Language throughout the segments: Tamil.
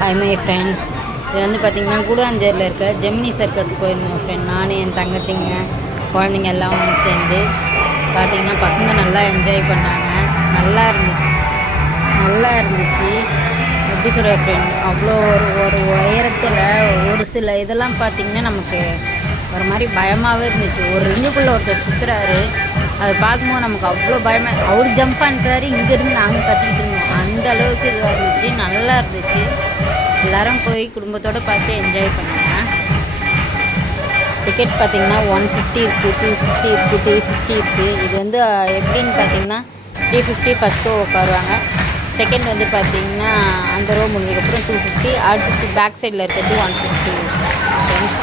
Hi my friends. இது வந்து பார்த்திங்கன்னா கூடாஞ்சேரியில் இருக்க ஜெமினி சர்க்கஸ் போயிருந்தோம் ஃப்ரெண்ட். நான் என் தங்கச்சிங்க குழந்தைங்க எல்லாம் வந்து சேர்ந்து பார்த்திங்கன்னா பசங்க நல்லா என்ஜாய் பண்ணாங்க. நல்லா இருந்துச்சு. எப்படி சொல்கிற ஃப்ரெண்ட், அவ்வளோ ஒரு உயரத்தில் ஒரு சில இதெல்லாம் பார்த்திங்கன்னா நமக்கு ஒரு மாதிரி பயமாகவே இருந்துச்சு. ஒரு ரிங்குக்குள்ளே ஒருத்தர் சுற்றுறாரு, அதை பார்க்கும்போது நமக்கு அவ்வளோ பயமாக, அவர் ஜம்ப் பண்ணுறாரு, இங்கேருந்து நாங்கள் கத்திக்கிட்டு இருந்தோம். அந்த அளவுக்கு இதுவாக இருந்துச்சு, நல்லா இருந்துச்சு. எல்லோரும் போய் குடும்பத்தோடு பார்த்து என்ஜாய் பண்ணுங்க. டிக்கெட் பார்த்திங்கன்னா 150 இருக்குது, 250 இருக்குது, 350 இருக்குது. இது வந்து எப்படின்னு பார்த்திங்கன்னா 350 ஃபஸ்ட்டு உட்காருவாங்க. செகண்ட் வந்து பார்த்திங்கன்னா அந்த ரோ முடிஞ்சதுக்கப்புறம் 250, 150 பேக் சைடில் இருக்கிறது 150 ஃப்ரெண்ட்ஸ்.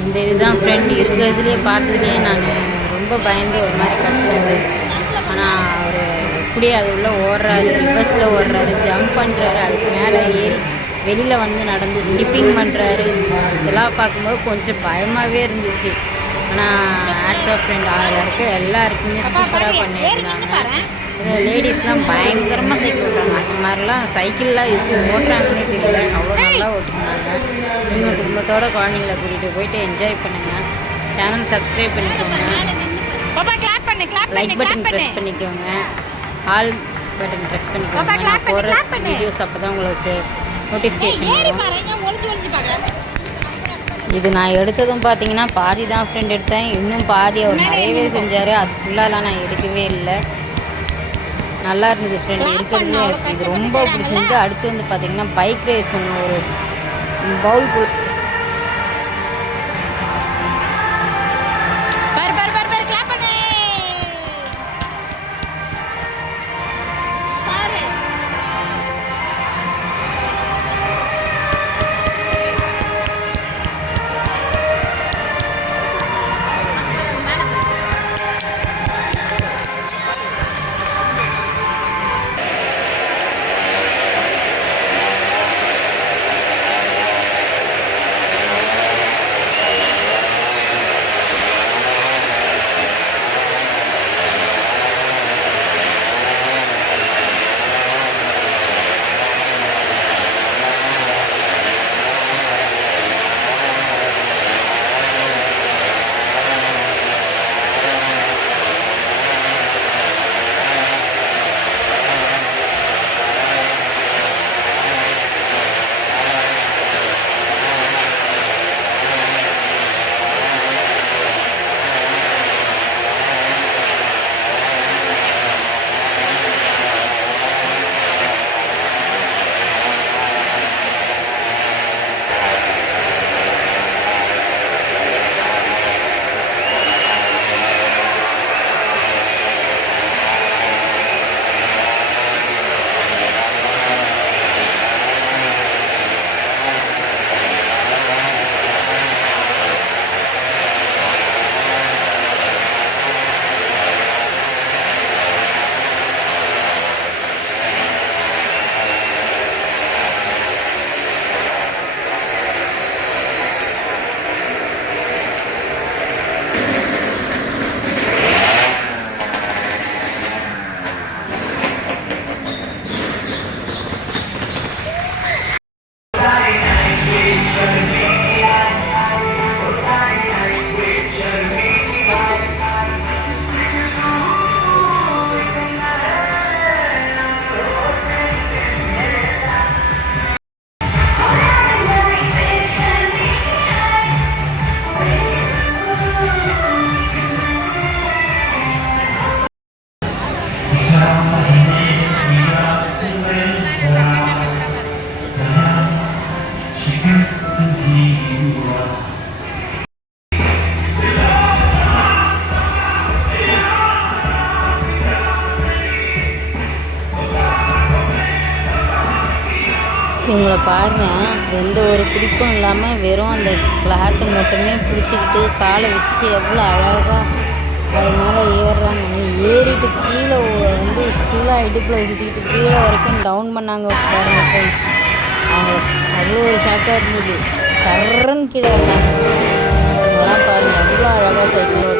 இந்த இதுதான் ஃப்ரெண்ட் இருக்கிறதுலே பார்த்ததுலேயே நான் ரொம்ப பயந்து ஒரு மாதிரி கத்துனது. ஆனால் அவர் எப்படியே அது உள்ளே ஓடுறாரு, ரிவர்ஸில் ஓடுறாரு, ஜம்ப் பண்ணுறாரு, அதுக்கு மேலே ஏறி வெளியில் வந்து நடந்து ஸ்கிப்பிங் பண்ணுறாரு. இதெல்லாம் பார்க்கும்போது கொஞ்சம் பயமாகவே இருந்துச்சு. ஆனால் ஹேட்ஸ் ஆஃப் ஃப்ரெண்ட், அதில் இருக்க எல்லாருக்குமே சூப்பராக பண்ணியிருந்தாங்க. லேடிஸ்லாம் பயங்கரமாக சைக்கிள் ஓட்டுறாங்க. அந்த மாதிரிலாம் சைக்கிள்லாம் எப்படி ஓட்டுறாங்கன்னே தெரியல, அவ்வளோ நல்லா ஓட்டுனாங்க. நீங்கள் குடும்பத்தோட குழந்தைங்கள கூட்டிகிட்டு போயிட்டு என்ஜாய் பண்ணுங்கள். சேனல் சப்ஸ்கிரைப் பண்ணிக்கோங்க, லைக் பட்டன் ப்ரெஸ் பண்ணிக்கோங்க, ஆல் பட்டன் ப்ரெஸ் பண்ணிக்கோங்க. நான் போகிற வீடியோஸ் அப்போ தான் உங்களுக்கு நோட்டிஃபிகேஷன் வரும். இது நான் எடுத்ததும் பார்த்தீங்கன்னா பாதி தான் ஃப்ரெண்ட் எடுத்தேன். இன்னும் பாதி அவர் நிறையவே செஞ்சார். அது ஃபுல்லாலாம் நான் எடுக்கவே இல்லை. நல்லா இருந்தது ஃப்ரெண்ட். இருக்கிறது எனக்கு இது ரொம்ப பிடிச்சிருந்து. அடுத்து வந்து பார்த்திங்கன்னா பைக் ரேஸ் ஒன்று, ஒரு பவுல் இவங்களை பாருங்கள், எந்த ஒரு பிடிப்பும் இல்லாமல் வெறும் அந்த கிளாத்தை மட்டுமே பிடிச்சிக்கிட்டு காலை வச்சு எவ்வளோ அழகாக அது மேலே ஏறுறாங்க. ஏறிட்டு கீழே வந்து ஃபுல்லாக இடுப்பில் சுற்றிக்கிட்டு கீழே வரைக்கும் டவுன் பண்ணாங்க பாருங்க ஃப்ரெண்ட்ஸ். அவங்க அவ்வளோ ஒரு ஷாக்காக இருந்தது. சர்றன்னு கீழே வந்தாங்க. அதெல்லாம் பாருங்கள் எவ்வளோ அழகாக சைக்கிள்